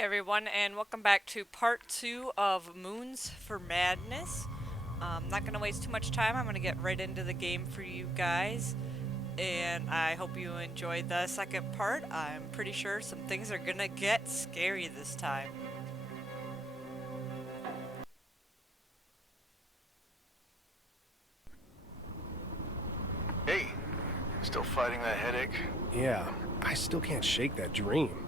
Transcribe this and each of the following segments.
everyone, and welcome back to part two of Moons for Madness. Not going to waste too much time. I'm going to get right into the game for you guys, and I hope you enjoyed the second part. I'm pretty sure some things are going to get scary this time. Hey, still fighting that headache? Yeah, I still can't shake that dream.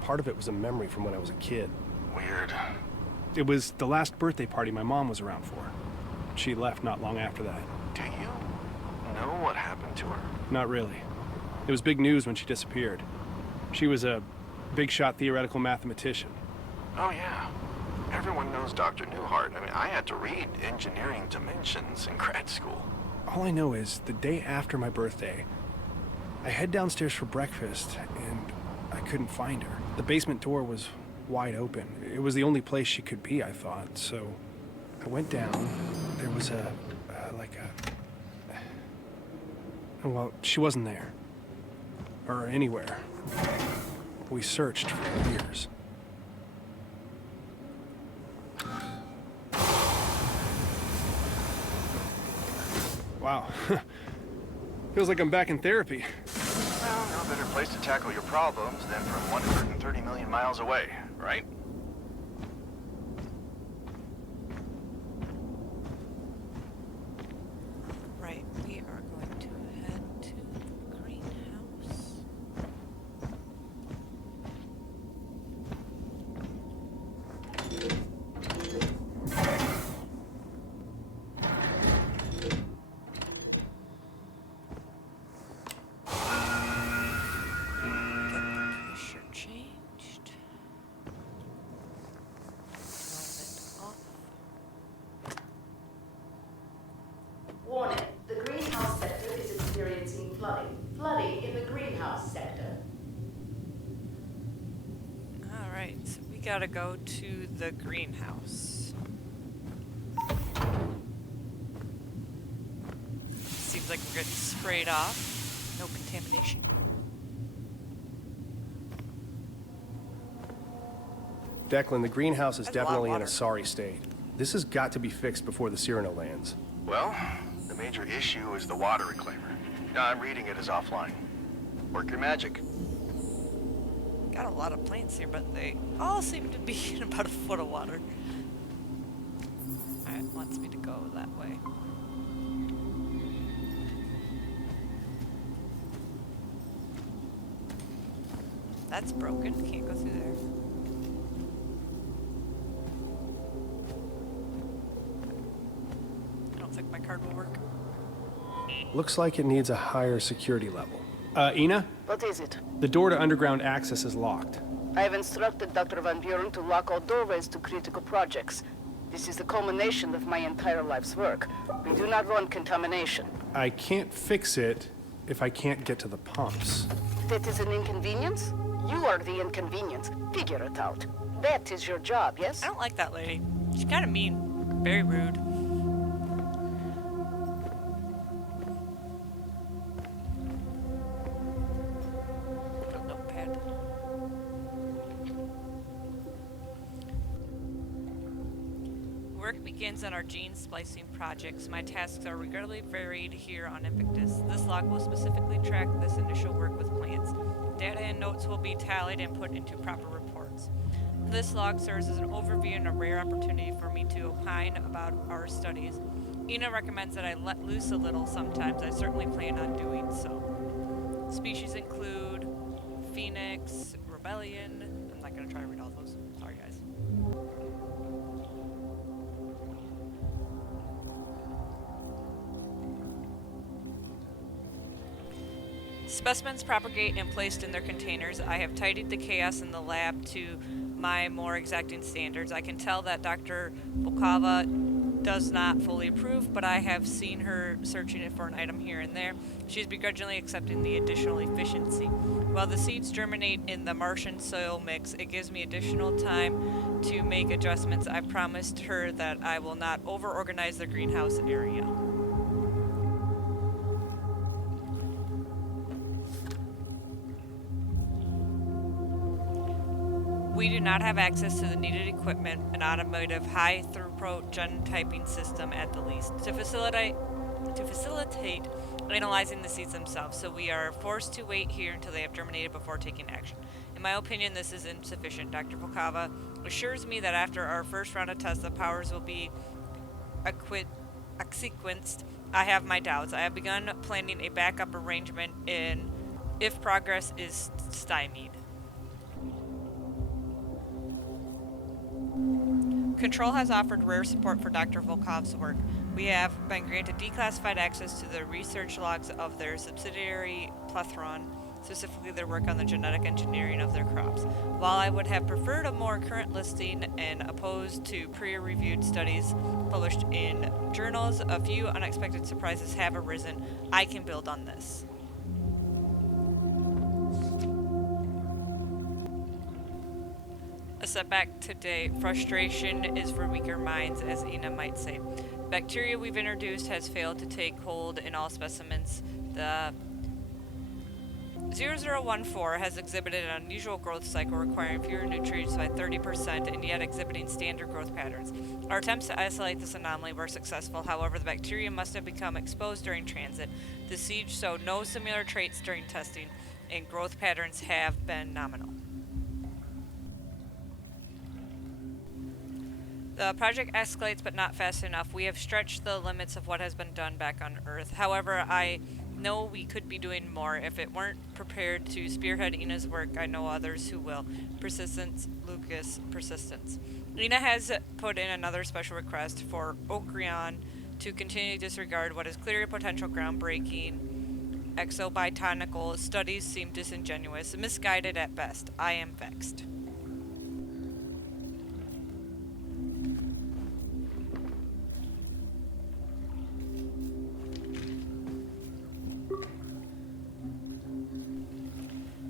Part of it was a memory from when I was a kid. Weird. It was the last birthday party my mom was around for. She left not long after that. Do you know what happened to her? Not really. It was big news when she disappeared. She was a big shot theoretical mathematician. Oh, yeah. Everyone knows Dr. Newhart. I mean, I had to read Engineering Dimensions in grad school. All I know is the day after my birthday, I head downstairs for breakfast and I couldn't find her. The basement door was wide open. It was the only place she could be, I thought. So I went down. There was well, she wasn't there. Or anywhere. We searched for years. Wow. Feels like I'm back in therapy. Well, no better place to tackle your problems than from 130 million miles away, right? Right, we are going to head to the greenhouse. Pressure changed. Element off. Warning, the greenhouse sector is experiencing flooding. Flooding in the greenhouse sector. Alright, so we gotta go to the greenhouse. Seems like we're getting sprayed off. No contamination. Declan, the greenhouse is That's a lot of definitely in water. a sorry state. This has got to be fixed before the Cyrano lands. Well, the major issue is the water reclaimer. I'm reading it as offline. Work your magic. Got a lot of plants here, but they all seem to be in about a foot of water. Alright, wants me to go that way. That's broken. Can't go through there. I don't think my card will work. Looks like it needs a higher security level. Ina? What is it? The door to underground access is locked. I have instructed Dr. Van Buren to lock all doorways to critical projects. This is the culmination of my entire life's work. We do not want contamination. I can't fix it if I can't get to the pumps. That is an inconvenience? You are the inconvenience. Figure it out. That is your job, yes? I don't like that lady. She's kind of mean. Very rude. Notepad. Work begins on our gene splicing projects. My tasks are regularly varied here on Invictus. This log will specifically track this initial work with plants. Data and notes will be tallied and put into proper reports. This log serves as an overview and a rare opportunity for me to opine about our studies. Ina recommends that I let loose a little sometimes. I certainly plan on doing so. Species include Phoenix, Rebellion. I'm not going to try to read all those. Sorry, guys. Specimens propagate and placed in their containers. I have tidied the chaos in the lab to my more exacting standards. I can tell that Dr. Volkova does not fully approve, but I have seen her searching it for an item here and there. She's begrudgingly accepting the additional efficiency. While the seeds germinate in the Martian soil mix, it gives me additional time to make adjustments. I promised her that I will not over-organize the greenhouse area. We do not have access to the needed equipment, an automotive high-throughput genotyping system at the least, to facilitate analyzing the seeds themselves, so we are forced to wait here until they have germinated before taking action. In my opinion, this is insufficient. Dr. Volkova assures me that after our first round of tests, the powers will be sequenced. I have my doubts. I have begun planning a backup arrangement if progress is stymied. Control has offered rare support for Dr. Volkov's work. We have been granted declassified access to the research logs of their subsidiary Plethron, specifically their work on the genetic engineering of their crops. While I would have preferred a more current listing and opposed to peer-reviewed studies published in journals, a few unexpected surprises have arisen. I can build on this. A setback today. Frustration is for weaker minds, as Ina might say. Bacteria we've introduced has failed to take hold in all specimens. The 0014 has exhibited an unusual growth cycle requiring fewer nutrients by 30% and yet exhibiting standard growth patterns. Our attempts to isolate this anomaly were successful, however the bacteria must have become exposed during transit. The siege showed no similar traits during testing, and growth patterns have been nominal. The project escalates but not fast enough. We have stretched the limits of what has been done back on Earth. However, I know we could be doing more. If it weren't prepared to spearhead Ina's work, I know others who will. Persistence, Lucas, persistence. Ina has put in another special request for Okrion to continue to disregard what is clearly potential groundbreaking exobotanical studies seem disingenuous, misguided at best. I am vexed.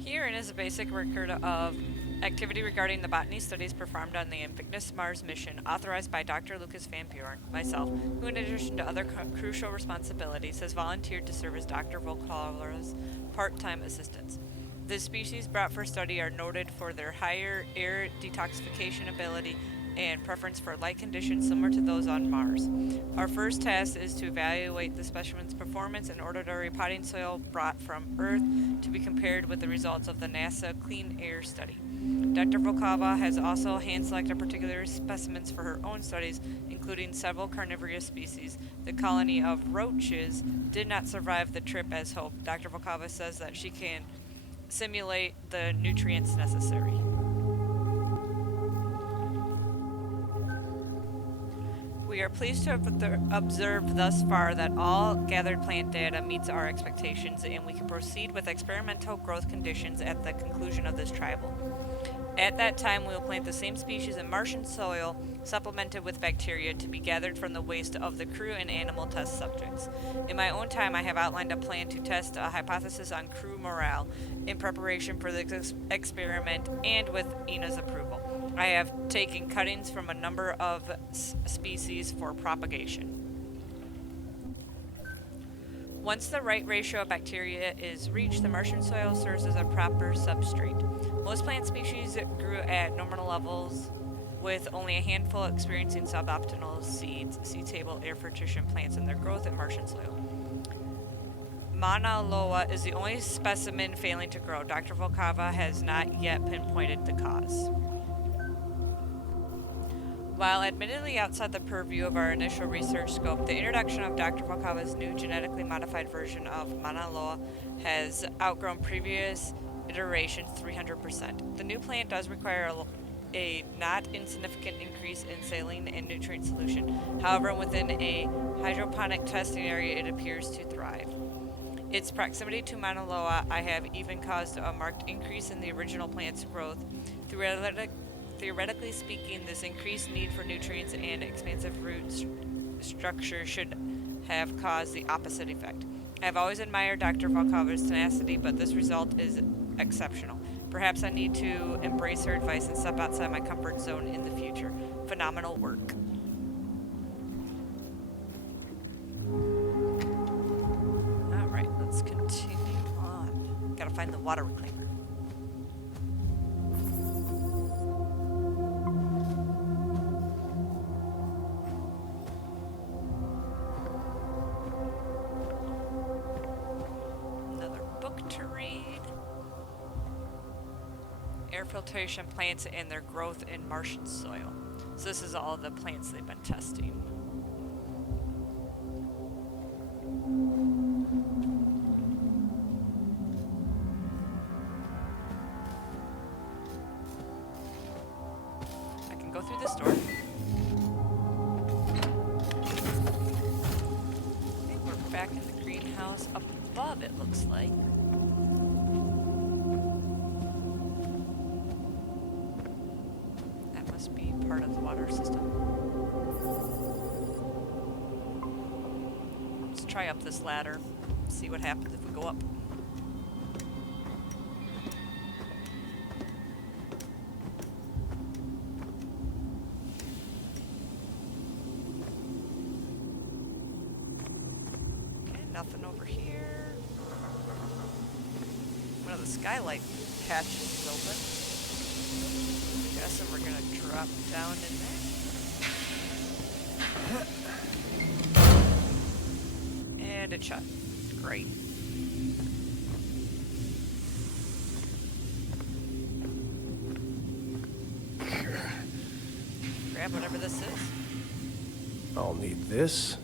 Herein is a basic record of activity regarding the botany studies performed on the Invictus Mars mission, authorized by Dr. Lucas Van Buren, myself, who in addition to other crucial responsibilities has volunteered to serve as Dr. Volkova's part-time assistants. The species brought for study are noted for their higher air detoxification ability and preference for light conditions similar to those on Mars. Our first task is to evaluate the specimen's performance in order to repotting soil brought from Earth to be compared with the results of the NASA Clean Air Study. Dr. Volkova has also hand-selected particular specimens for her own studies, including several carnivorous species. The colony of roaches did not survive the trip as hoped. Dr. Volkova says that she can simulate the nutrients necessary. We are pleased to have observed thus far that all gathered plant data meets our expectations, and we can proceed with experimental growth conditions at the conclusion of this trial. At that time, we will plant the same species in Martian soil, supplemented with bacteria to be gathered from the waste of the crew and animal test subjects. In my own time, I have outlined a plan to test a hypothesis on crew morale in preparation for the experiment and with Ina's approval. I have taken cuttings from a number of species for propagation. Once the right ratio of bacteria is reached, the Martian soil serves as a proper substrate. Most plant species grew at nominal levels, with only a handful experiencing suboptimal seeds. See table air filtration plants and their growth in Martian soil. Mauna Loa is the only specimen failing to grow. Dr. Volkova has not yet pinpointed the cause. While admittedly outside the purview of our initial research scope, the introduction of Dr. Volkova's new genetically modified version of Mauna Loa has outgrown previous iterations 300%. The new plant does require a not insignificant increase in saline and nutrient solution. However, within a hydroponic testing area, it appears to thrive. Its proximity to Mauna Loa I have even caused a marked increase in the original plant's growth. Theoretically speaking, this increased need for nutrients and expansive root structure should have caused the opposite effect. I have always admired Dr. Volkova's tenacity, but this result is exceptional. Perhaps I need to embrace her advice and step outside my comfort zone in the future. Phenomenal work. Alright, let's continue on. Gotta find the water reclaimer. air filtration plants and their growth in Martian soil. So this is all the plants they've been testing. I can go through this door. Okay, we're back in the greenhouse above, it looks like. That must be part of the water system. Let's try up this ladder, see what happens if we go up. Nothing over here. One of the skylight hatches is open. Guessing we're gonna drop down in there. And it's shut. Great. Grab whatever this is. I'll need this.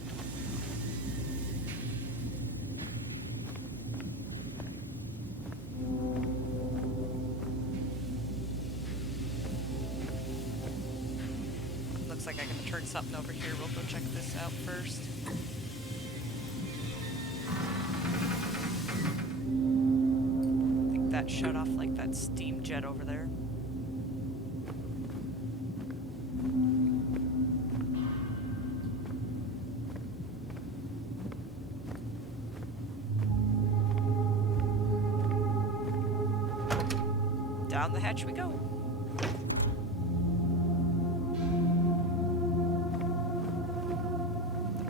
Looks like I can turn something over here. We'll go check this out first. I think that shut off like that steam jet over there. Down the hatch we go.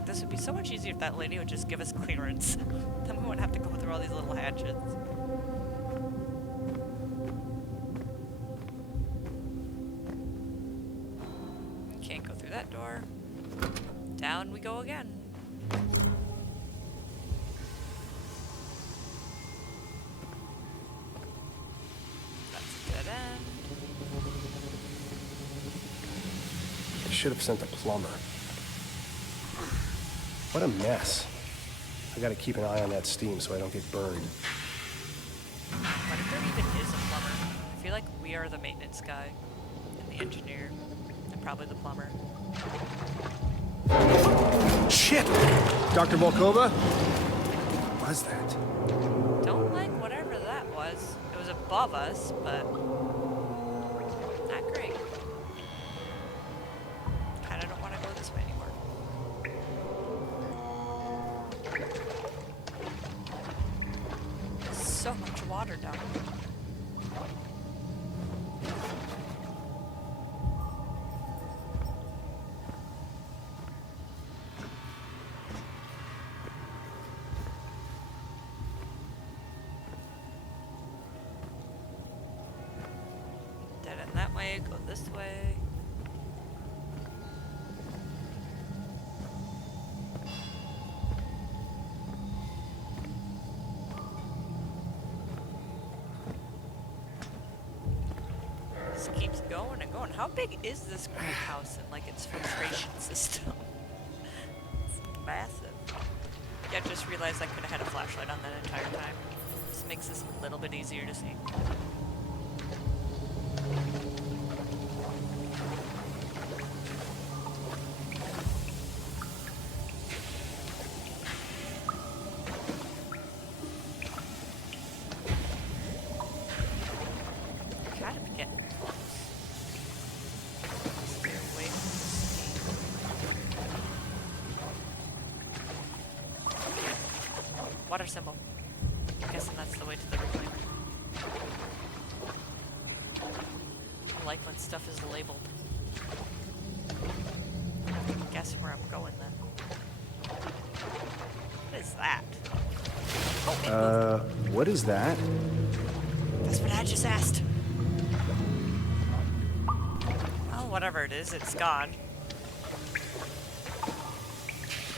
This would be so much easier if that lady would just give us clearance. Then we wouldn't have to go through all these little hatches. Can't go through that door. Down we go again. That's a dead end. I should have sent a plumber. What a mess. I gotta keep an eye on that steam so I don't get burned. What if there even is a plumber? I feel like we are the maintenance guy, and the engineer, and probably the plumber. Shit! Dr. Volkova? What was that? Don't like whatever that was. It was above us, but not great. Kinda don't want to go this way anymore. So much water down here. Dead end that way, go this way. This keeps going and going. How big is this greenhouse and like its filtration system? It's massive. Yeah, just realized I could have had a flashlight on that entire time. This makes this a little bit easier to see. Gotta be getting close. Stay away from the steam. Water symbol. Guessing that's the way to the reclaimer. I like when stuff is labeled. Guess where I'm going then. What is that? Oh, it moved. What is that? That's what I just asked. Oh, whatever it is, it's gone.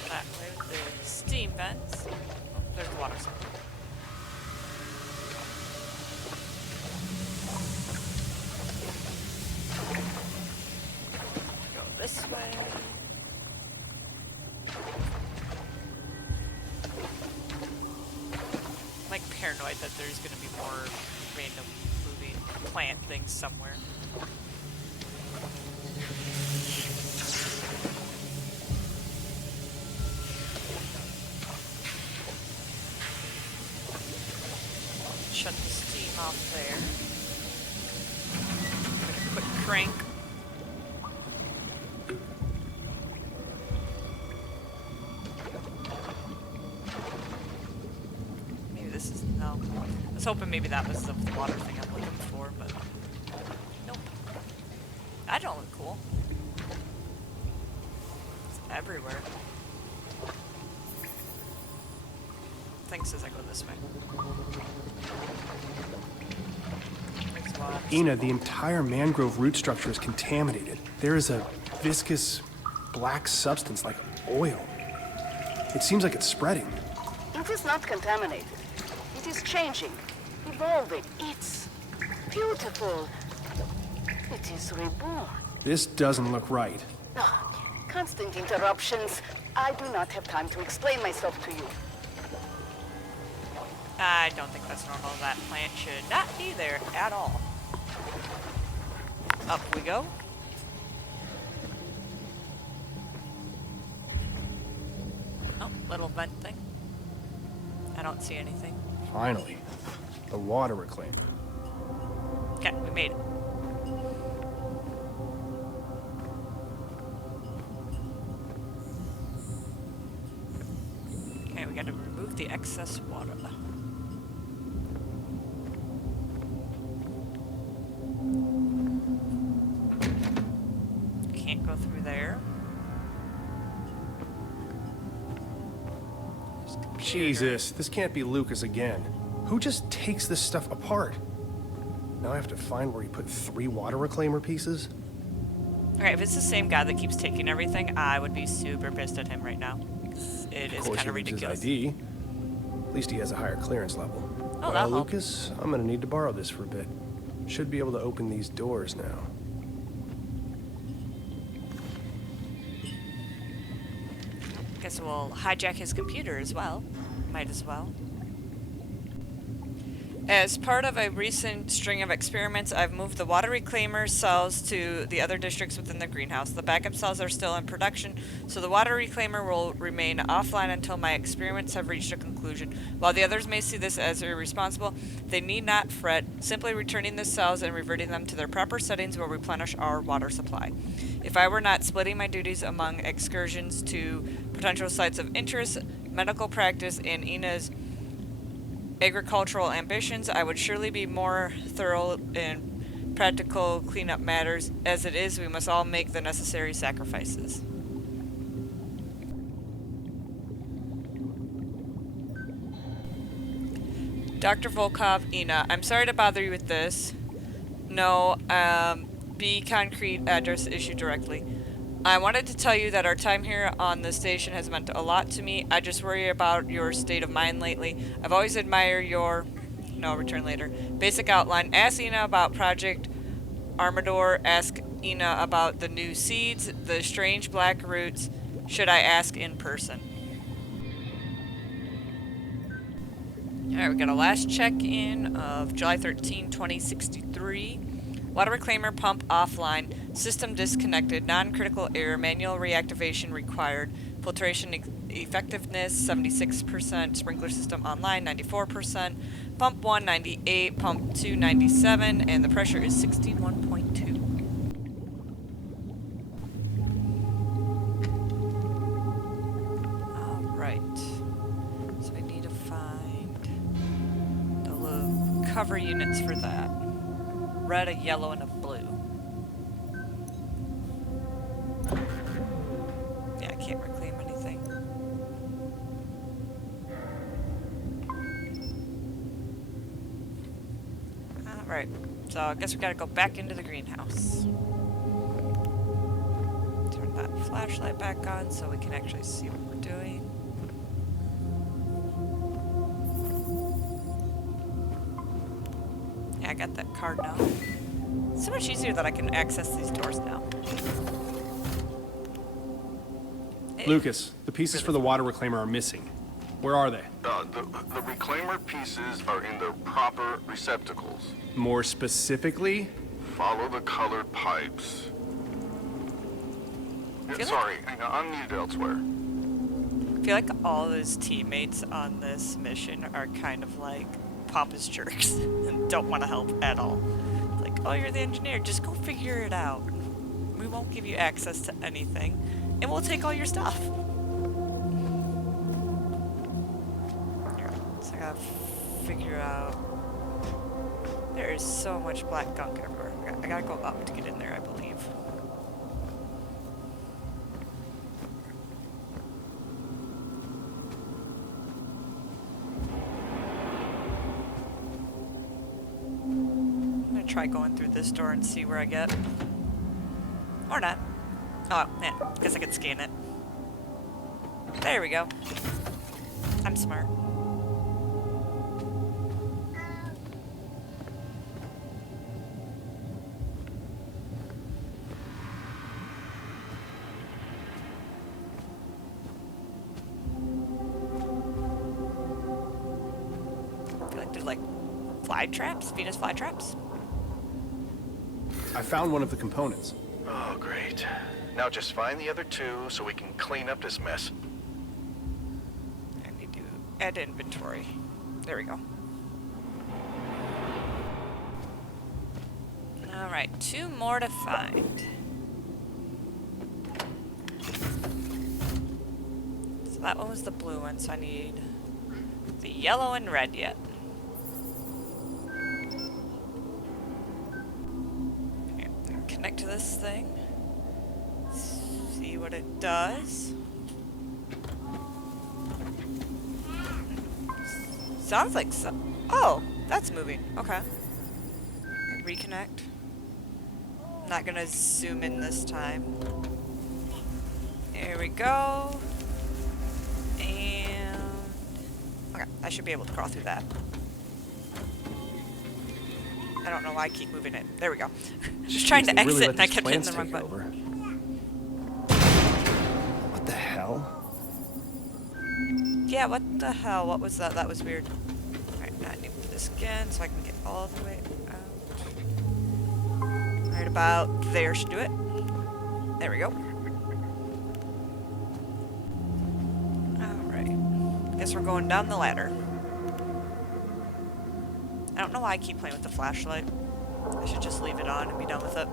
That way with the steam vents. There's the water supply. like paranoid that there's gonna be more random moving plant things somewhere. Shut the steam off there. Quick crank. Maybe this is no. I was hoping maybe that was the water thing I'm looking for, but nope. That don't look cool. It's everywhere. Thing says I go this way. Ina, the entire mangrove root structure is contaminated. There is a viscous black substance like oil. It seems like it's spreading. It is not contaminated. It is changing, evolving. It's beautiful. It is reborn. This doesn't look right. Ah, constant interruptions. I do not have time to explain myself to you. I don't think that's normal. That plant should not be there at all. Up we go. Oh, little vent thing. I don't see anything. Finally, the water reclaimer. Okay, we made it. Okay, we gotta remove the excess water. Can't go through there. Jesus, this can't be Lucas again. Who just takes this stuff apart? Now I have to find where he put 3 water reclaimer pieces? Alright, if it's the same guy that keeps taking everything, I would be super pissed at him right now. It is kind of ridiculous. His ID. At least he has a higher clearance level. Oh, well, Lucas, I'm gonna need to borrow this for a bit. Should be able to open these doors now. Guess we'll hijack his computer as well. Might as well. As part of a recent string of experiments, I've moved the water reclaimer cells to the other districts within the greenhouse. The backup cells are still in production, so the water reclaimer will remain offline until my experiments have reached a conclusion. While the others may see this as irresponsible, they need not fret. Simply returning the cells and reverting them to their proper settings will replenish our water supply. If I were not splitting my duties among excursions to potential sites of interest, medical practice, and Ina's agricultural ambitions, I would surely be more thorough in practical cleanup matters. As it is, we must all make the necessary sacrifices. Dr. Volkov, Ina, I'm sorry to bother you with this. No, be concrete address issue directly. I wanted to tell you that our time here on the station has meant a lot to me. I just worry about your state of mind lately. I've always admired your... No, return later. Basic outline. Ask Ina about Project Armador. Ask Ina about the new seeds, the strange black roots. Should I ask in person? Alright, we got a last check-in of July 13, 2063. Water reclaimer pump offline. System disconnected. Non-critical error. Manual reactivation required. Filtration effectiveness 76%. Sprinkler system online 94%. Pump 1 98. Pump 2 97. And the pressure is 61.2. Alright. So we need to find the little cover units for that. Red, a yellow, and a blue. Yeah, I can't reclaim anything. Alright, so I guess we gotta go back into the greenhouse. Turn that flashlight back on so we can actually see what we're doing. Yeah, I got that card now. It's so much easier that I can access these doors now. Lucas, the pieces for the water reclaimer are missing. Where are they? The reclaimer pieces are in their proper receptacles. More specifically? Follow the colored pipes. Sorry, I'm needed elsewhere. I feel like all of his teammates on this mission are kind of like Papa's jerks and don't want to help at all. Like, oh, you're the engineer, just go figure it out. We won't give you access to anything, and we'll take all your stuff. So I gotta figure out. There is so much black gunk everywhere. I gotta go up to get in there, I believe. I'm gonna try going through this door and see where I get. Or not. Oh, yeah, guess I could scan it. There we go. I'm smart. Like fly traps? Venus fly traps? I found one of the components. Oh, great. Now just find the other two so we can clean up this mess. I need to add inventory. There we go. Alright, 2 more to find. So that one was the blue one, so I need the yellow and red yet. Connect to this thing. See what it does. Sounds like so. Oh, that's moving. Okay. Reconnect. I'm not gonna zoom in this time. There we go. And okay, I should be able to crawl through that. I don't know why I keep moving it. There we go. Just trying to exit and I kept hitting the wrong button. What the hell? Yeah, what the hell? What was that? That was weird. Alright, now I need to move this again so I can get all the way out. Right about there should do it. There we go. Alright. Guess we're going down the ladder. I don't know why I keep playing with the flashlight. I should just leave it on and be done with it.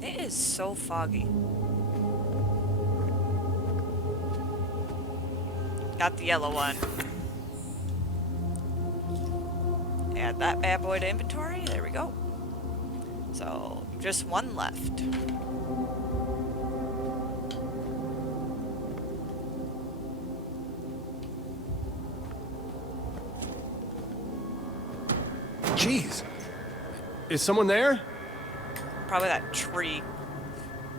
It is so foggy. Got the yellow one. Add that bad boy to inventory. There we go. So, just one left. Jeez. Is someone there? Probably that tree.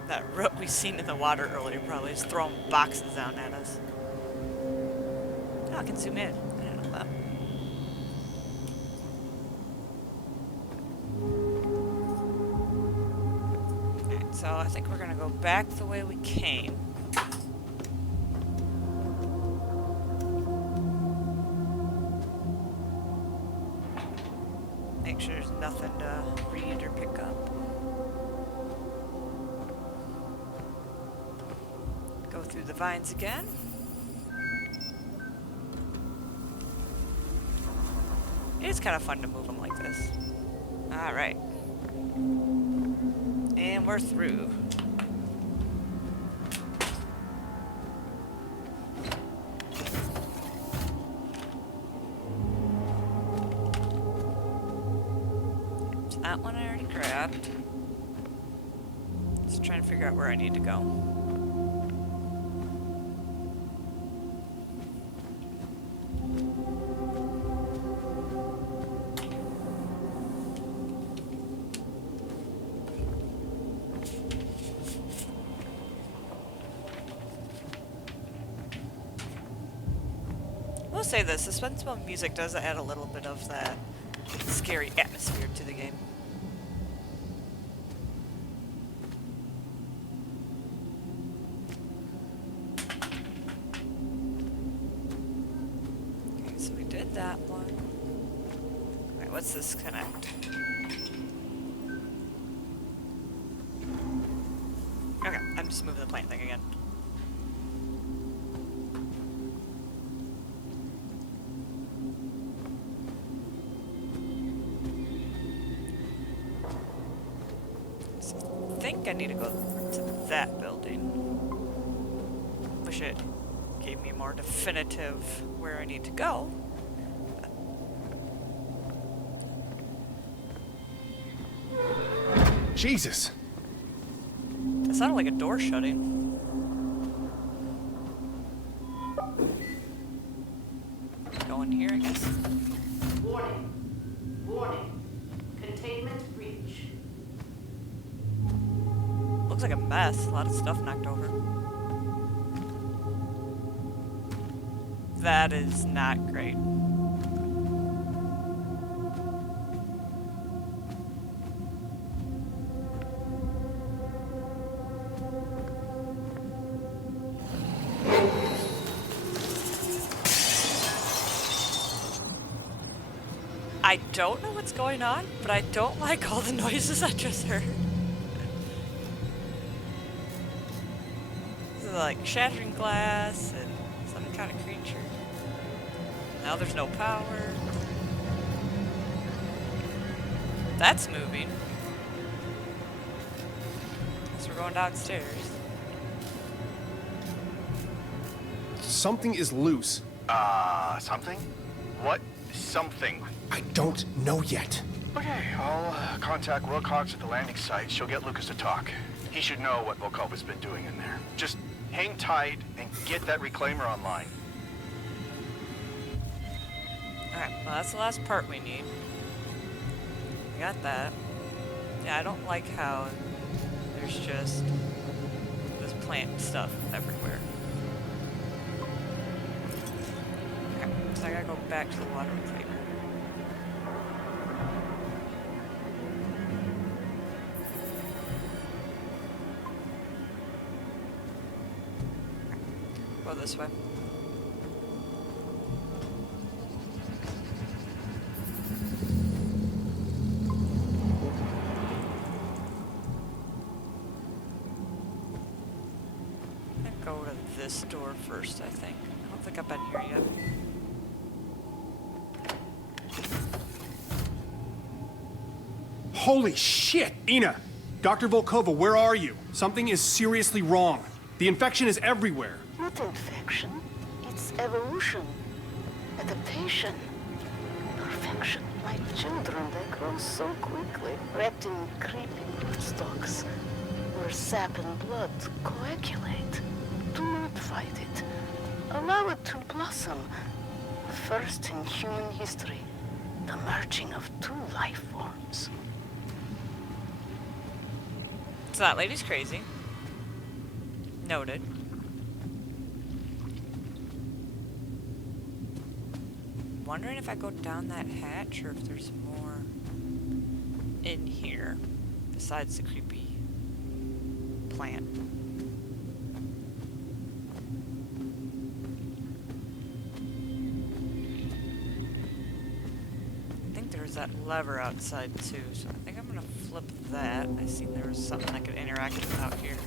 That root we seen in the water earlier probably is throwing boxes down at us. Oh, I can zoom in. I didn't know that. Alright, so I think we're gonna go back the way we came. Make sure there's nothing to read or pick up. Go through the vines again. It's kind of fun to move them like this. Alright. And we're through. That one I already grabbed. Just trying to figure out where I need to go. We'll say this, the suspenseful music does add a little bit of that scary atmosphere to the game. that one. Wait, what's this connect? Okay, I'm just moving the plant thing again. So I think I need to go to that building. Wish it gave me more definitive where I need to go. Jesus! It sounded like a door shutting. Go in here, I guess. Warning. Warning. Containment breach. Looks like a mess. A lot of stuff knocked over. That is not great. I don't know what's going on, but I don't like all the noises I just heard. This is like shattering glass and some kind of creature. Now there's no power. That's moving. So we're going downstairs. Something is loose. Something? What something? I don't know yet. Okay, I'll contact Wilcox at the landing site. She'll get Lucas to talk. He should know what Volkova's been doing in there. Just hang tight and get that reclaimer online. Alright, well that's the last part we need. We got that. Yeah, I don't like how there's just this plant stuff everywhere. Okay, so I gotta go back to the water reclaimer. Go this way. Go to this door first, I think. I don't think I've been here yet. Holy shit! Ina! Dr. Volkova, where are you? Something is seriously wrong. The infection is everywhere. Not infection. It's evolution. Adaptation. Perfection. My children, they grow so quickly. Wrapped in creeping stalks, where sap and blood coagulate. Do not fight it. Allow it to blossom. First in human history, the merging of two life forms. So that lady's crazy. Noted. Wondering if I go down that hatch or if there's more in here besides the creepy plant. I think there's that lever outside too, so I think I'm gonna flip that. I seen there was something I could interact with out here.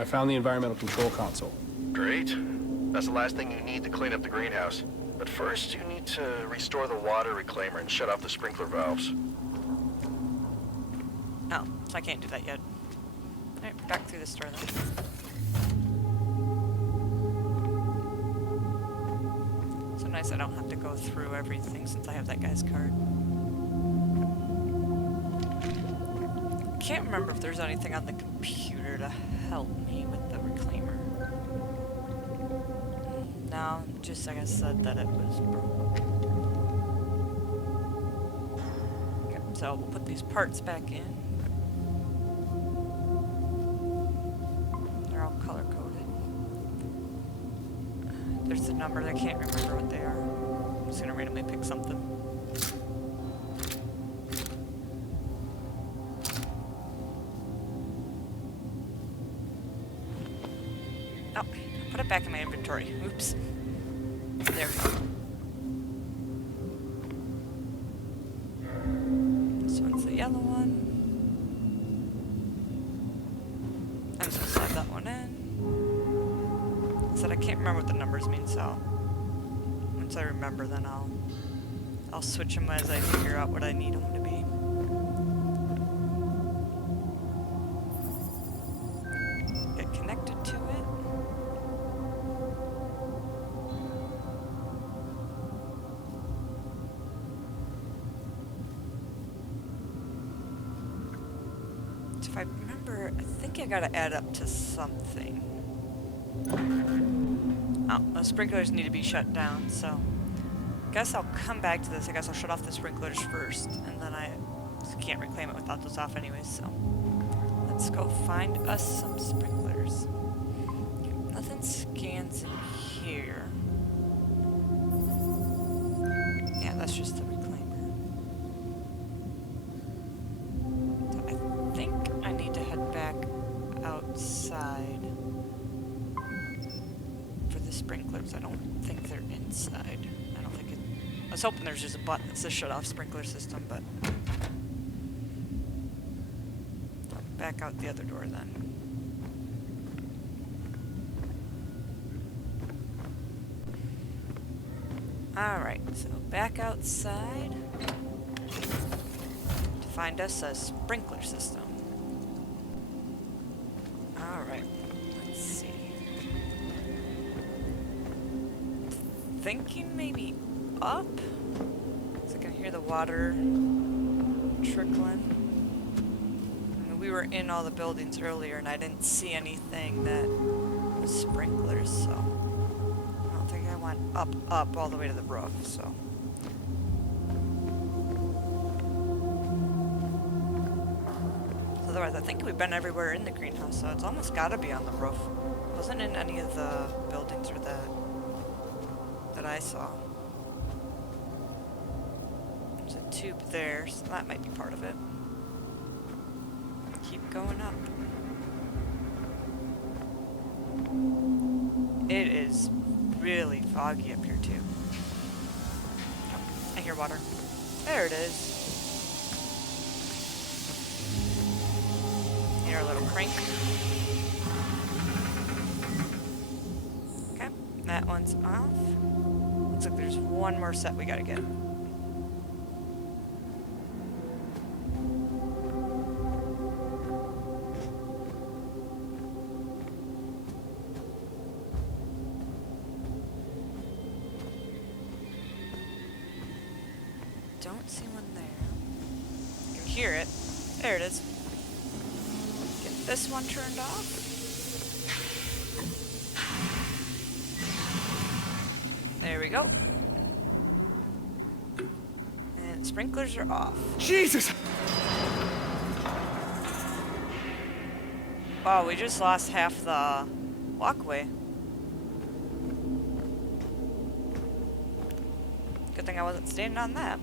I found the environmental control console. Great. That's the last thing you need to clean up the greenhouse. But first, you need to restore the water reclaimer and shut off the sprinkler valves. Oh, so I can't do that yet. Alright, back through this door then. So nice I don't have to go through everything since I have that guy's card. Can't remember if there's anything on the computer to help me with the reclaimer. No, just like I said that it was broke. Okay, so we'll put these parts back in. They're all color coded. There's the numbers, I can't remember what they are. I'm just gonna randomly pick something. back in my inventory. Oops. There we go. This one's the yellow one. I'm just gonna slide that one in. I said I can't remember what the numbers mean, so once I remember, then I'll switch them as I figure out what I need them to be. Get connected to it. If I remember, I think I gotta add up to something. Oh, the sprinklers need to be shut down, so I guess I'll come back to this. I guess I'll shut off the sprinklers first, and then I can't reclaim it without those off anyways, so let's go find us some sprinklers. Okay, nothing scans in here. Yeah, that's just the reclaimer. So I think I need to head back outside for the sprinklers. I don't think they're inside. I don't think it... I was hoping there's just a button that says shut off sprinkler system, but... I'll back out the other door then. Alright, so back outside to find us a sprinkler system. Alright, let's see. Thinking maybe up? So I can hear the water trickling. I mean, we were in all the buildings earlier and I didn't see anything that was sprinklers, so I don't think I went up all the way to the roof, so. Otherwise, I think we've been everywhere in the greenhouse, so it's almost gotta be on the roof. It wasn't in any of the buildings or that I saw. There's a tube there, so that might be part of it. Keep going up. It is really foggy up here too. Oh, I hear water. There it is. Hear a little crank. Okay, that one's off. Looks like there's one more set we gotta get. Don't see one there. I can hear it. There it is. Get this one turned off. There we go. And sprinklers are off. Jesus! Wow, we just lost half the walkway. Good thing I wasn't standing on that.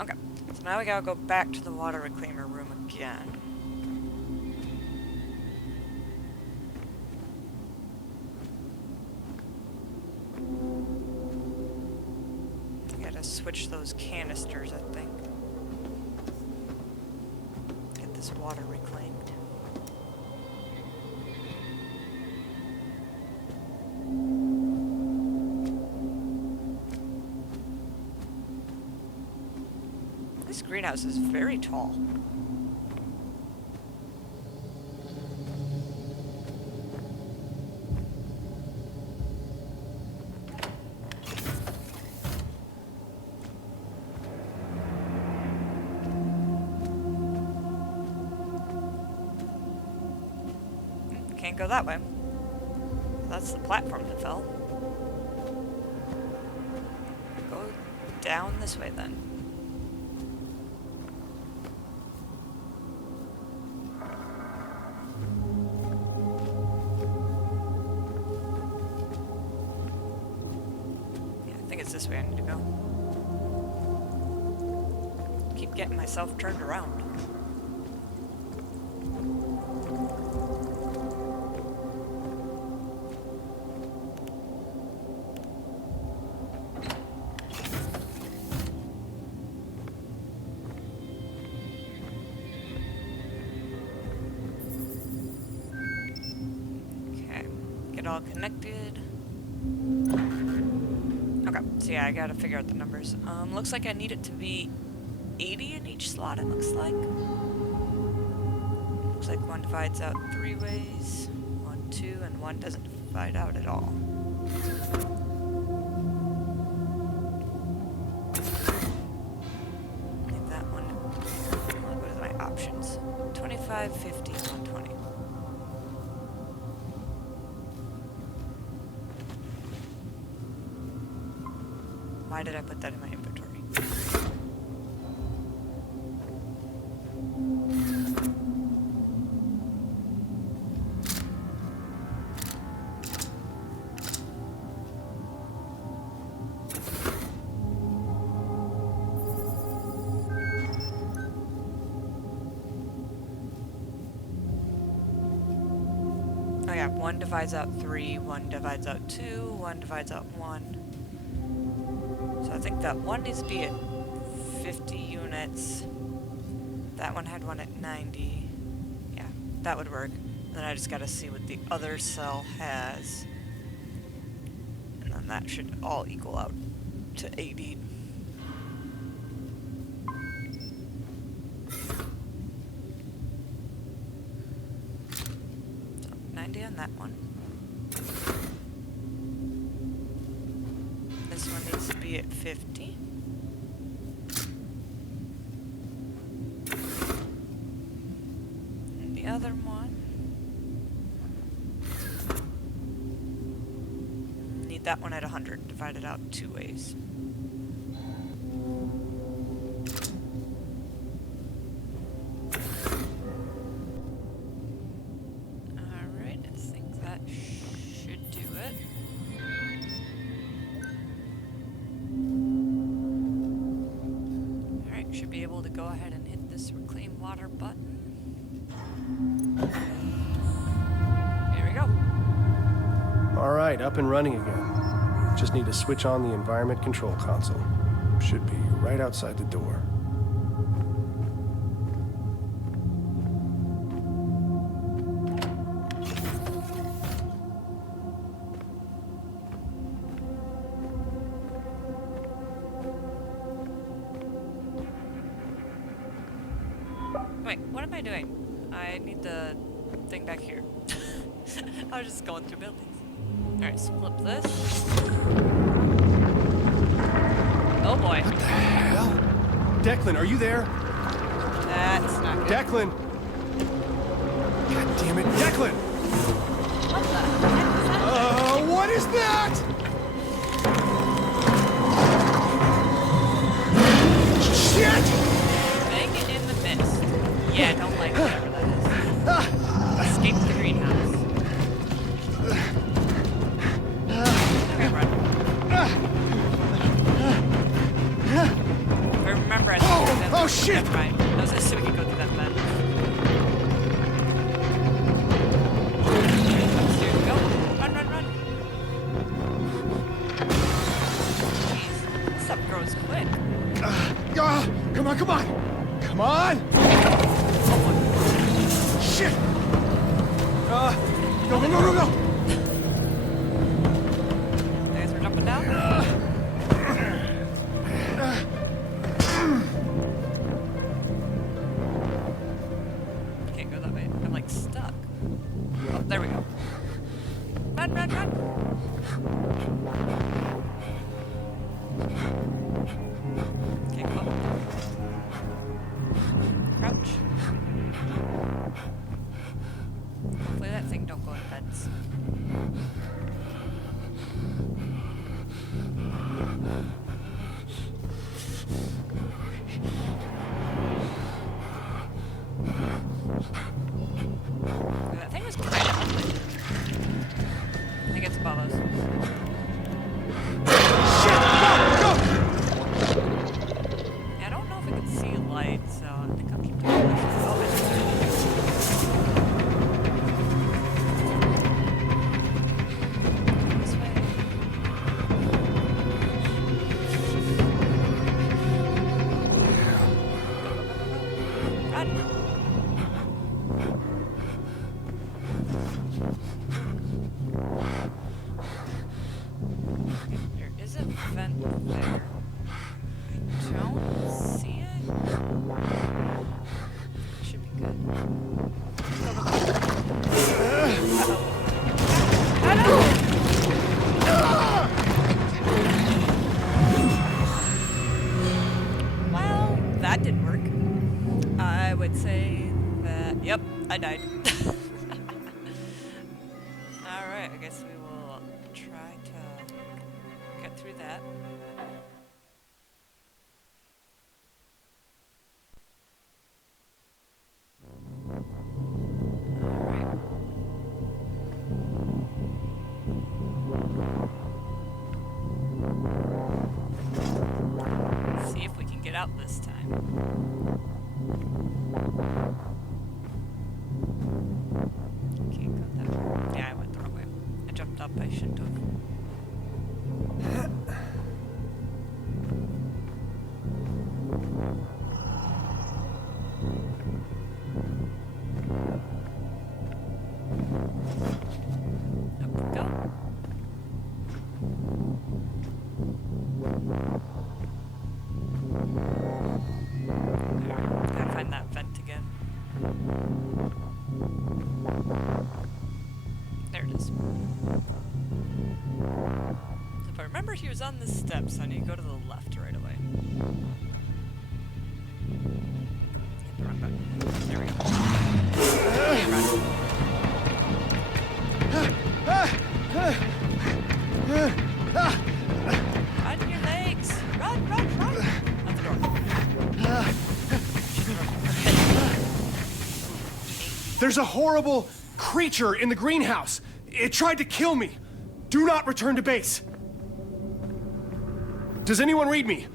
Okay, so now we gotta go back to the water reclaimer room again. Gotta switch those canisters, I think. Get this water reclaimed. This greenhouse is very tall. Can't go that way. That's the platform that fell. Go down this way then. Yeah, I think it's this way I need to go. Keep getting myself turned around. all connected. Okay, so yeah, I gotta figure out the numbers. Looks like I need it to be 80 in each slot, it looks like. Looks like one divides out 3 ways. 1, 2, and 1 doesn't divide out at all. Leave that one. What are my options? 25, 50, 120. Why did I put that in my inventory? Oh yeah, 1 divides out 3, 1 divides out 2, 1 divides out 1. So I think that one needs to be at 50 units. That one had one at 90. Yeah, that would work. And then I just gotta see what the other cell has. And then that should all equal out to 80. So 90 on that one. This one needs to be at 50. And the other one. Need that one at 100, divided out 2 ways. Alright, I think that should do it. Should be able to go ahead and hit this reclaim water button. Here we go. All right, up and running again. Just need to switch on the environment control console. Should be right outside the door. Wait, what am I doing? I need the thing back here. I was just going through buildings. Alright, so flip this. Oh boy. What the hell? Declan, are you there? That's not good. Declan! God damn it, Declan! What the heck is that? What is that? Shit! Thing in the mist. Yeah, don't like whatever that is. Escape the greenhouse. Okay, run. Remember, I think Oh, shit! Right. I was just so we could go through that vent. Here we go. Run, run, run. Jeez, this stuff grows quick. Come on, come on! Come on! Shit! Go, go, go, go, go! You guys were jumping down? Can't go that way. I'm like stuck. Oh, there we go. Run, run, run! Okay, go up. Crouch. Hopefully that thing don't go in vents. That thing was kind of ugly. I think it's above us. Shit! Go! Yeah, I don't know if I can see light, so I think I'll keep doing this. Oh, it's there. This way. Run! There. I don't see it. Should be good. Well, that didn't work. I would say that, yep, I died. Alright, I guess we will try to get through that. See if we can get out this time. Can't go that way. Yeah, I went the wrong way. I jumped up, I shouldn't have. Up we go. Gotta find that vent again. There it is. If I remember, he was on the steps, so I need to go to the left right away. Hit the wrong button. There we go. Okay, run. On your legs! Run, run, run! Out the door. There's a horrible creature in the greenhouse. It tried to kill me. Do not return to base. Does anyone read me?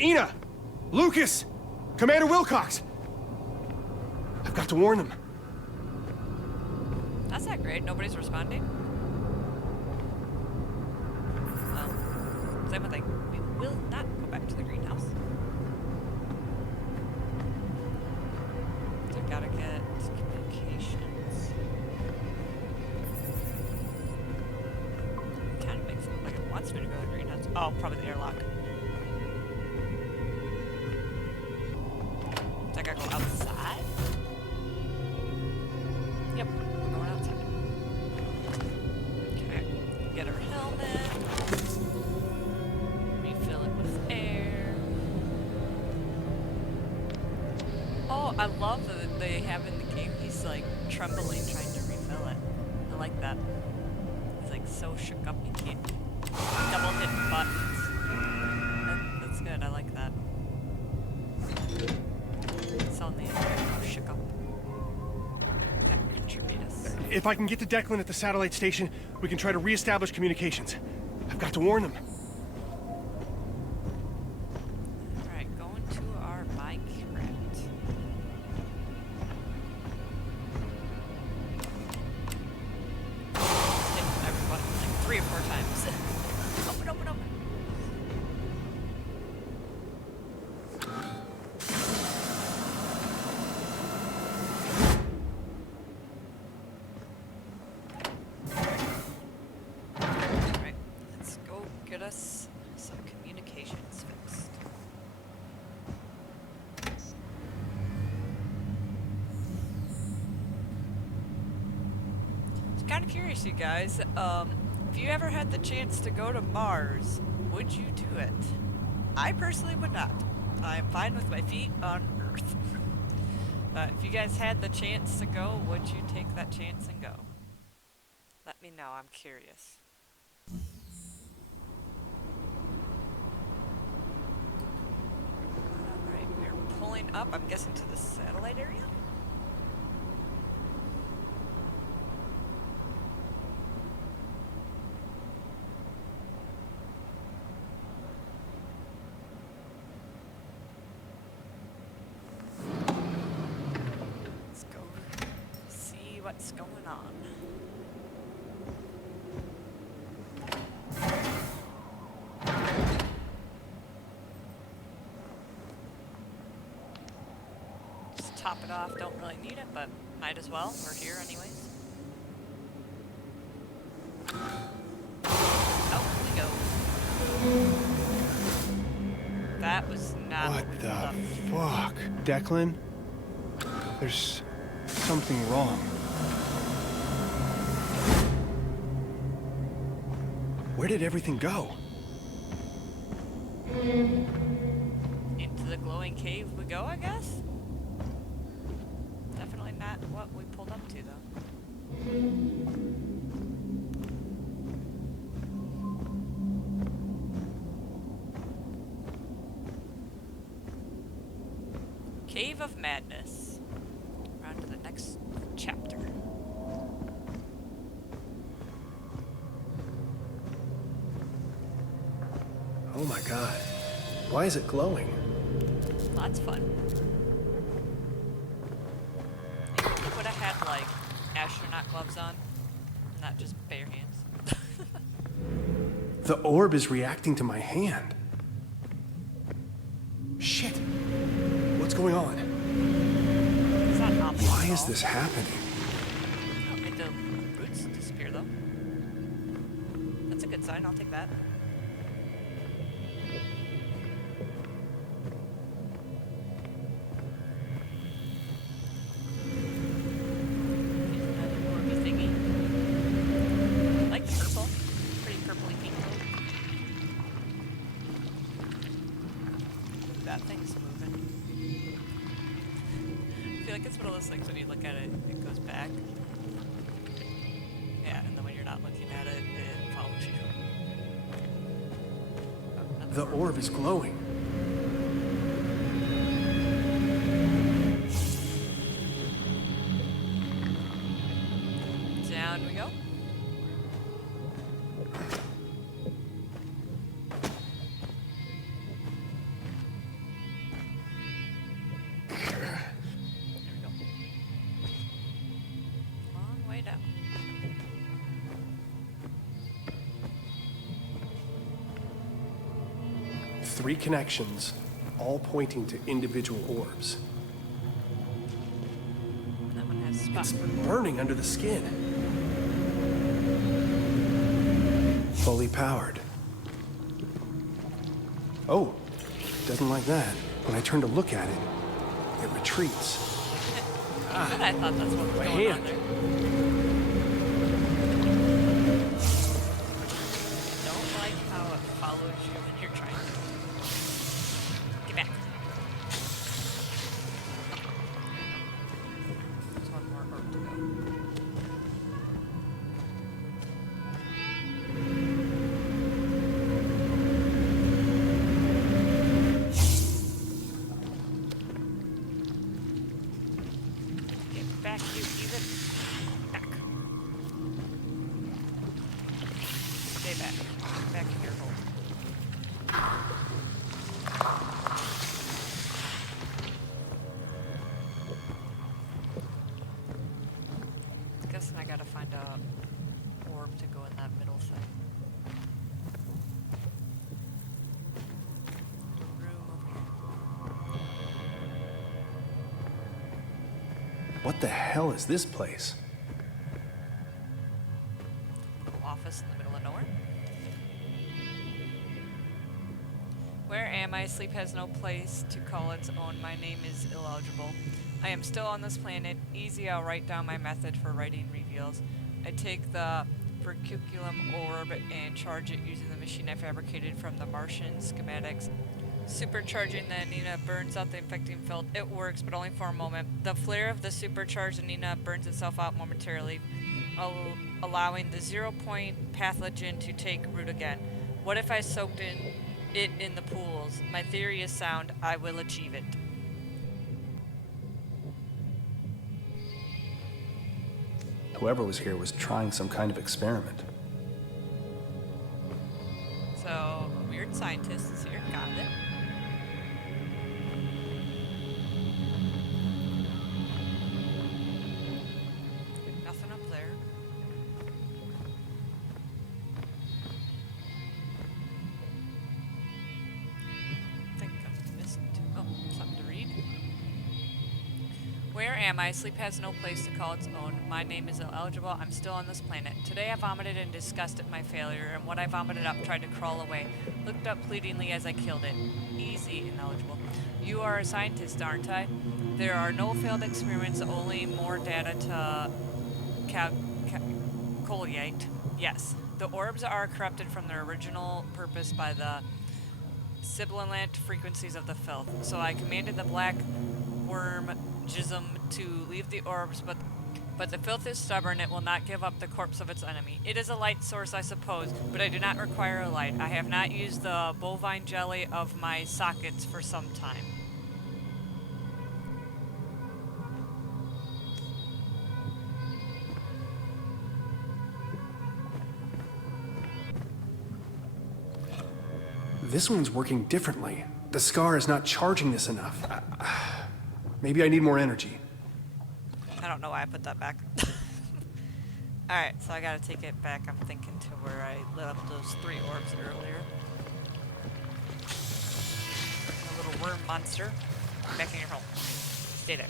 Ina! Lucas! Commander Wilcox! I've got to warn them. That's not great. Nobody's responding. Same thing. We will not go back to the greenhouse. So I gotta get communications. Kind of makes it look like it wants me to go to the greenhouse. Oh, probably the airlock. So I gotta go outside? Yep, we're going outside. Okay, get our helmet. Refill it with air. Oh, I love that they have in the game, he's like trembling trying to refill it. I like that. He's like so shook up he can't double hit buttons. That's good, I like that. It's on the end, shook up. That contribute us. If I can get to Declan at the satellite station, we can try to reestablish communications. I've got to warn them. Alright, going to our migrant. Hit every button like 3 or 4 times. Open, open, open. Alright, let's go get us some communications fixed. I'm kind of curious, you guys. If you ever had the chance to go to Mars, would you do it? I personally would not. I'm fine with my feet on Earth. But if you guys had the chance to go, would you take that chance and go? Let me know, I'm curious. Alright, we're pulling up, I'm guessing to the satellite area? Let's go see what's going on. Just top it off, don't really need it, but might as well. We're here anyways. Out we go. was not What the left. fuck? Declan? There's something wrong. Where did everything go? Into the glowing cave we go, I guess? Definitely not what we pulled up to, though. Cave of Madness. We're on to the next chapter. Oh my god. Why is it glowing? Lots of fun. Maybe we would have had, like, astronaut gloves on, not just bare hands. The orb is reacting to my hand. Shit. What's going on? It's not ominous Why at is all. this happening? Oh, made the roots disappear, though. That's a good sign. I'll take that. Here's another orby thingy. I like the purple. Pretty purpley pink. Ooh, that thing's moving. I feel like it's one of those things when you look at it, it goes back. Yeah, and then when you're not looking at it, it follows you. Oh, another The orb is glowing. Down we go. There we go. Long way down. Three connections, all pointing to individual orbs. That one has spots. It's burning under the skin. Fully powered. Oh, doesn't like that. When I turn to look at it, it retreats. I thought that's what was My going on hand. there. Don't like how it follows you when you're trying to. Get back. There's one more orb to go. Get back, you heathen. Back. Stay back. Get back in your hole. Guessing I gotta find a orb to go in that middle thing. Room over here. What the hell is this place? Little office in the middle of nowhere. Where am I? Sleep has no place to call its own. My name is illegible. I am still on this planet. Easy, I'll write down my method for writing reveals. I take the Vercuculum orb and charge it using the machine I fabricated from the Martian schematics. Supercharging the Anina burns out the infecting field. It works, but only for a moment. The flare of the supercharged Anina burns itself out momentarily, allowing the 0-point pathogen to take root again. What if I soaked it in the pools? My theory is sound. I will achieve it. Whoever was here was trying some kind of experiment. So, weird scientist is here. Got it. Nothing up there. think I'm missing. Oh, something to read. Where am I? Sleep has no place to call its own. My name is ineligible. I'm still on this planet. Today I vomited in disgust at my failure, and what I vomited up tried to crawl away. Looked up pleadingly as I killed it. Easy, ineligible. You are a scientist, aren't I? There are no failed experiments, only more data to collate. Yes. The orbs are corrupted from their original purpose by the sibilant frequencies of the filth. So I commanded the black worm Jism to leave the orbs, but the filth is stubborn. It will not give up the corpse of its enemy. It is a light source, I suppose, but I do not require a light. I have not used the bovine jelly of my sockets for some time. This one's working differently. The scar is not charging this enough. Maybe I need more energy. I don't know why I put that back. Alright, so I gotta take it back, I'm thinking, to where I lit up those 3 orbs earlier. A little worm monster. Back in your hole. Stay there.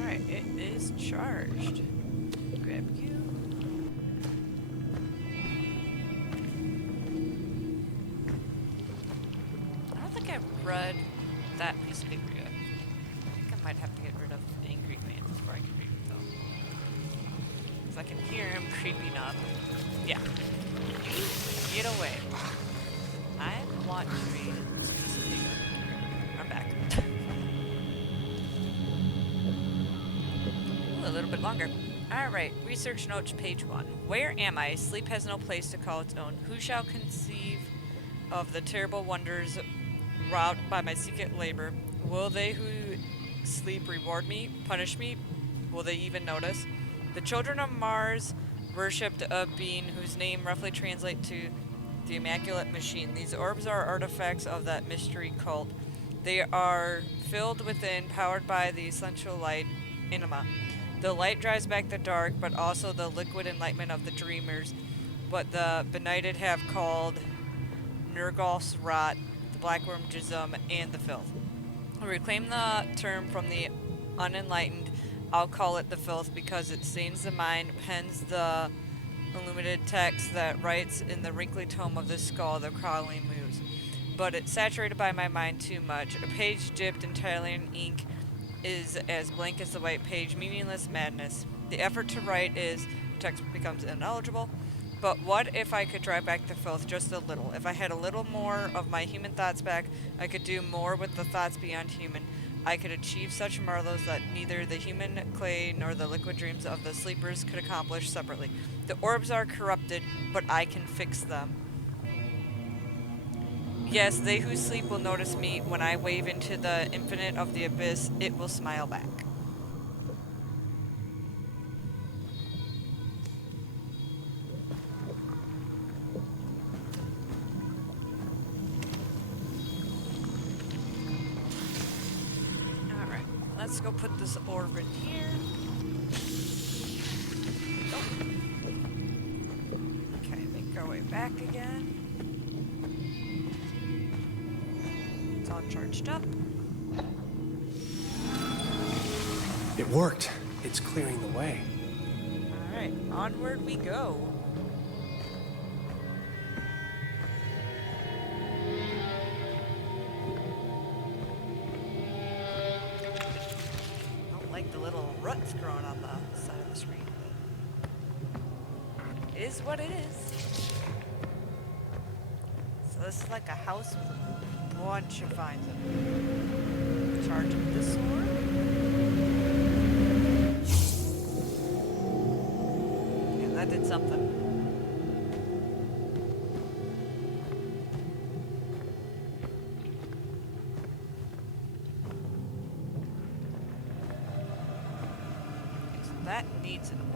Alright, it is charged. Grab you. I don't think I've read that piece of paper yet. I think I might have to get rid of Angry Man before I can read it, though. Because I can hear him creeping up. Yeah. You get away. I want to read this piece of paper. I'm back. Ooh, a little bit longer. Alright, research notes, page 1. Where am I? Sleep has no place to call its own. Who shall conceive of the terrible wonders wrought by my secret labor? Will they who sleep reward me, punish me? Will they even notice? The children of Mars worshipped a being whose name roughly translates to the Immaculate Machine. These orbs are artifacts of that mystery cult. They are filled within, powered by the essential light, anima. The light drives back the dark, but also the liquid enlightenment of the dreamers, what the benighted have called Nergol's rot, the blackworm jism, and the filth. I reclaim the term from the unenlightened. I'll call it the filth because it stains the mind, hence the illuminated text that writes in the wrinkly tome of the skull the crawling moves. But it's saturated by my mind too much. A page dipped entirely in ink is as blank as the white page, meaningless madness. The effort to write is, text becomes ineligible. But what if I could drive back the filth just a little? If I had a little more of my human thoughts back, I could do more with the thoughts beyond human. I could achieve such marvels that neither the human clay nor the liquid dreams of the sleepers could accomplish separately. The orbs are corrupted, but I can fix them. Yes, they who sleep will notice me. When I wave into the infinite of the abyss, it will smile back. Alright, let's go put this orb in here. Oh. Okay, make our way back again. It's all charged up. It worked. It's clearing the way. Alright, onward we go. Don't like the little ruts growing on the side of the screen. It is what it is. So this is like a house with a bunch of vines in it. Charge up this sword. Yeah, that did something. Okay, so that needs an orb.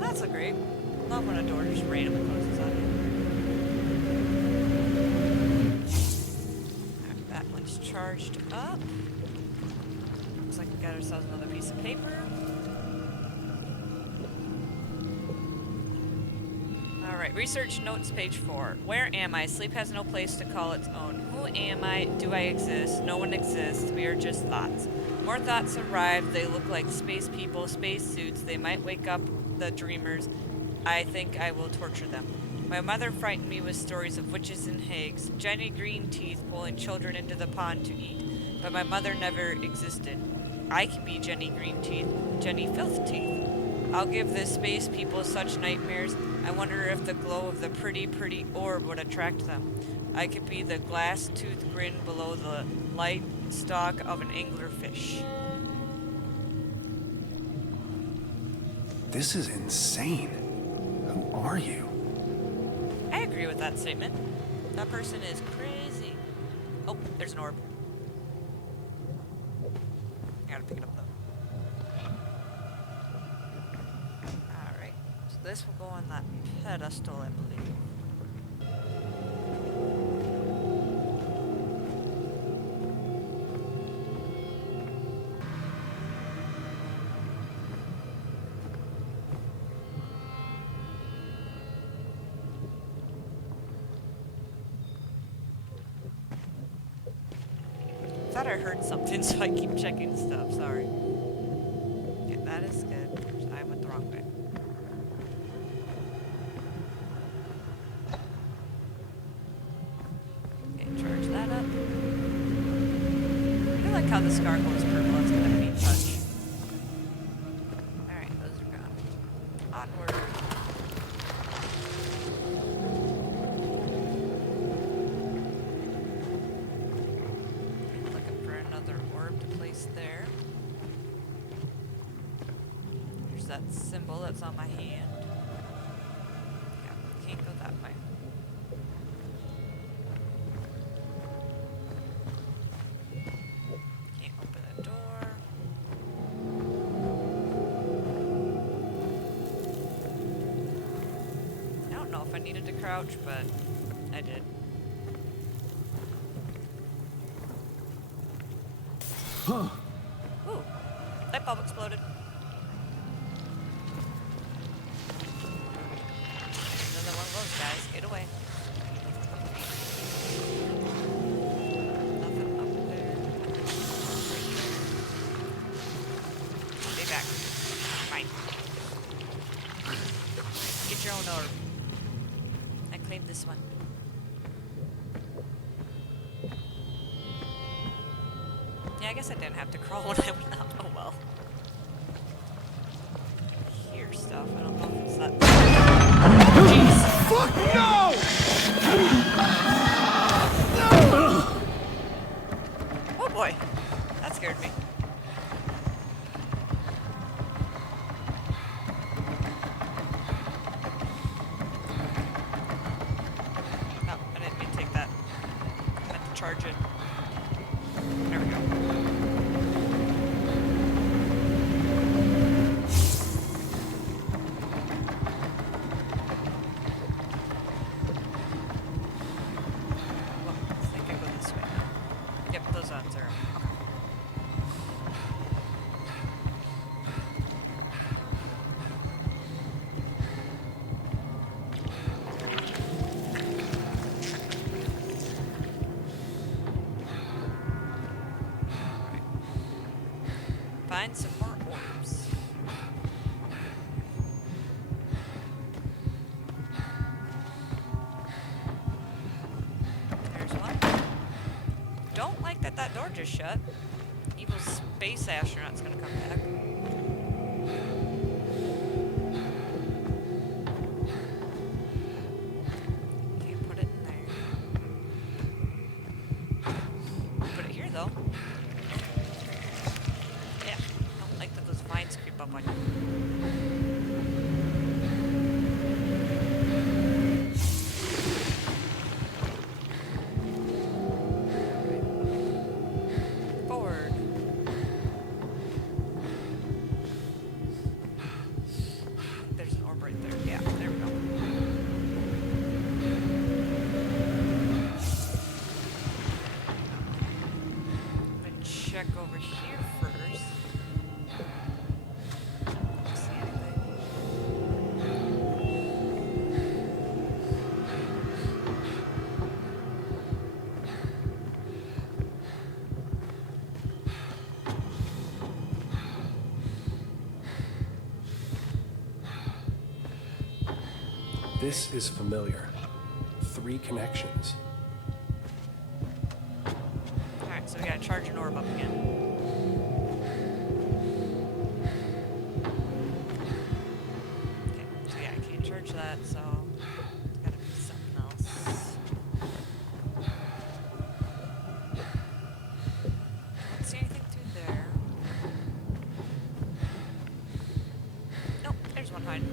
That's a great. Love when a door just randomly closes on you. Alright, that one's charged up. Looks like we got ourselves another piece of paper. Alright, research notes, page 4. Where am I? Sleep has no place to call its own. Who am I? Do I exist? No one exists. We are just thoughts. More thoughts arrive. They look like space people, space suits. They might wake up the dreamers. I think I will torture them. My mother frightened me with stories of witches and hags. Jenny Green Teeth pulling children into the pond to eat. But my mother never existed. I can be Jenny Green Teeth. Jenny Filth Teeth. I'll give the space people such nightmares. I wonder if the glow of the pretty, pretty orb would attract them. I could be the glass tooth grin below the light stalk of an anglerfish. This is insane. Who are you? I agree with that statement. That person is crazy. Oh, there's an orb. I gotta pick it up though. Alright, so this will go on that pedestal, I believe. I thought I heard something, so I keep checking stuff. Sorry. Yeah, that is good. I went the wrong way. Okay, charge that up. I like how the scargle is purple. It's gonna be touch. Alright, those are gone. Onward. There. There's that symbol that's on my hand. Yeah, can't go that way. Can't open the door. I don't know if I needed to crouch, but I did. Huh. Ooh, light bulb exploded. Another one of those guys. Get away. Nothing up there. Stay back. Fine. Get your own orb. I claim this one. Yeah, I guess I didn't have to crawl when I went up. Oh well. I hear stuff. I don't know if it's that. Jeez. Fuck no! Oh boy. That scared me. No, I didn't mean to take that. I meant to charge it. There we go. Well, I think I go this way now. Yep, those on 0. Okay. Find some more orbs. There's one. Don't like that door just shut. Evil space astronaut's gonna come back. Can't put it in there. Put it here though. Yeah, don't like that those vines creep up on you. Forward. This is familiar. 3 connections. Alright, so we gotta charge an orb up again. Okay, so yeah, I can't charge that, so it's gotta be something else. Don't see anything through there. Nope, there's one hiding.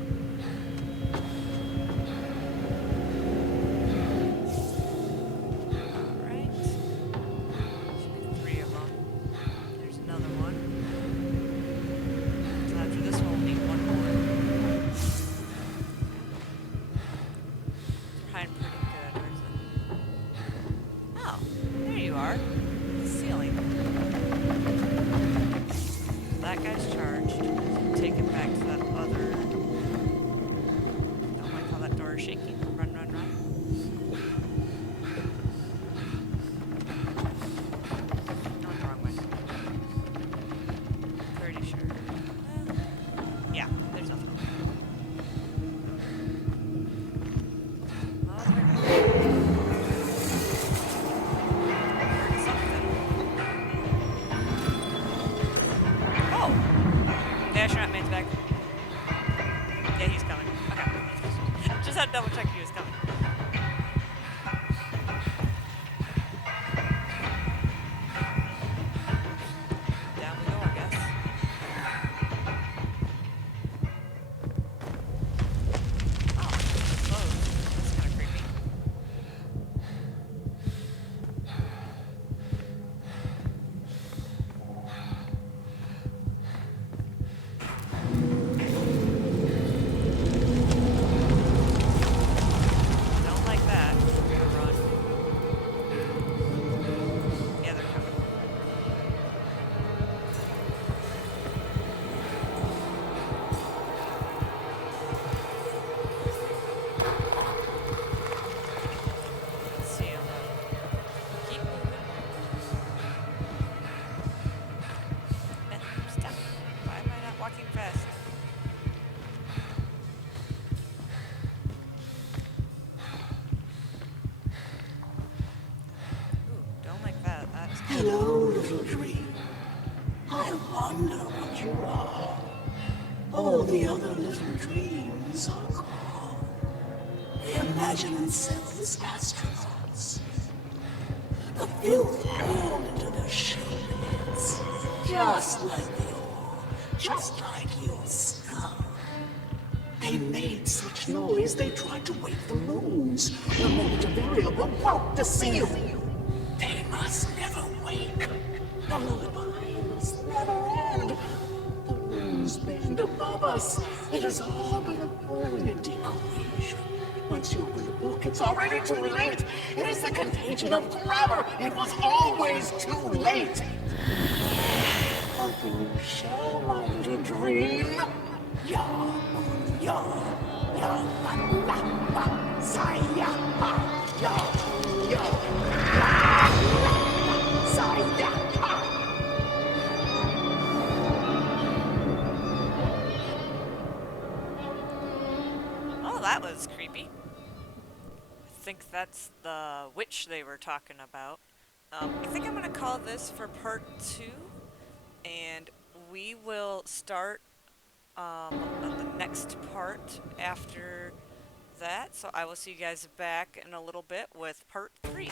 Alright. Should be 3 of them. There's another one. So after this one, we'll need one more. They're hiding pretty good. Where is it? Oh, there you are. The ceiling. That guy's charged. Take it back to that other. Don't like how that door is shaking. Run, run, run. No, the wrong way. Pretty sure. Yeah, there's nothing. Oh, there we go. Heard something. Oh! The astronaut man's back. Yeah, he's coming. Okay. Just had to double check he was coming. Down we go, I guess. Oh, closed. That's kind of creepy. Don't like that. We're gonna run. Yeah, they're coming. Let's see him. Keep moving. I'm stuck. Why am I not walking fast? Ooh, don't like that. That's Hello, little dream. I wonder what you are. All the other little dreams are gone. They imagine themselves as astronauts. The filth poured into their shapes, just like they are, just like your skull. They made such noise they tried to wake the moons. The moment a variable broke the seal. They must never wake. The lullaby must never end. The moons bend above us. It is all but a permanent equation. Once you open the book, it's already too late. It is the contagion of grammar. It was always too late. Something you shall, my little dream. Ya, ya, ya, la, la, la, saya, ha, ya, ya, la, la, saya, ha. Oh, that was creepy. I think that's the witch they were talking about. I think I'm gonna call this for part 2, and we will start on the next part after that. So I will see you guys back in a little bit with part 3.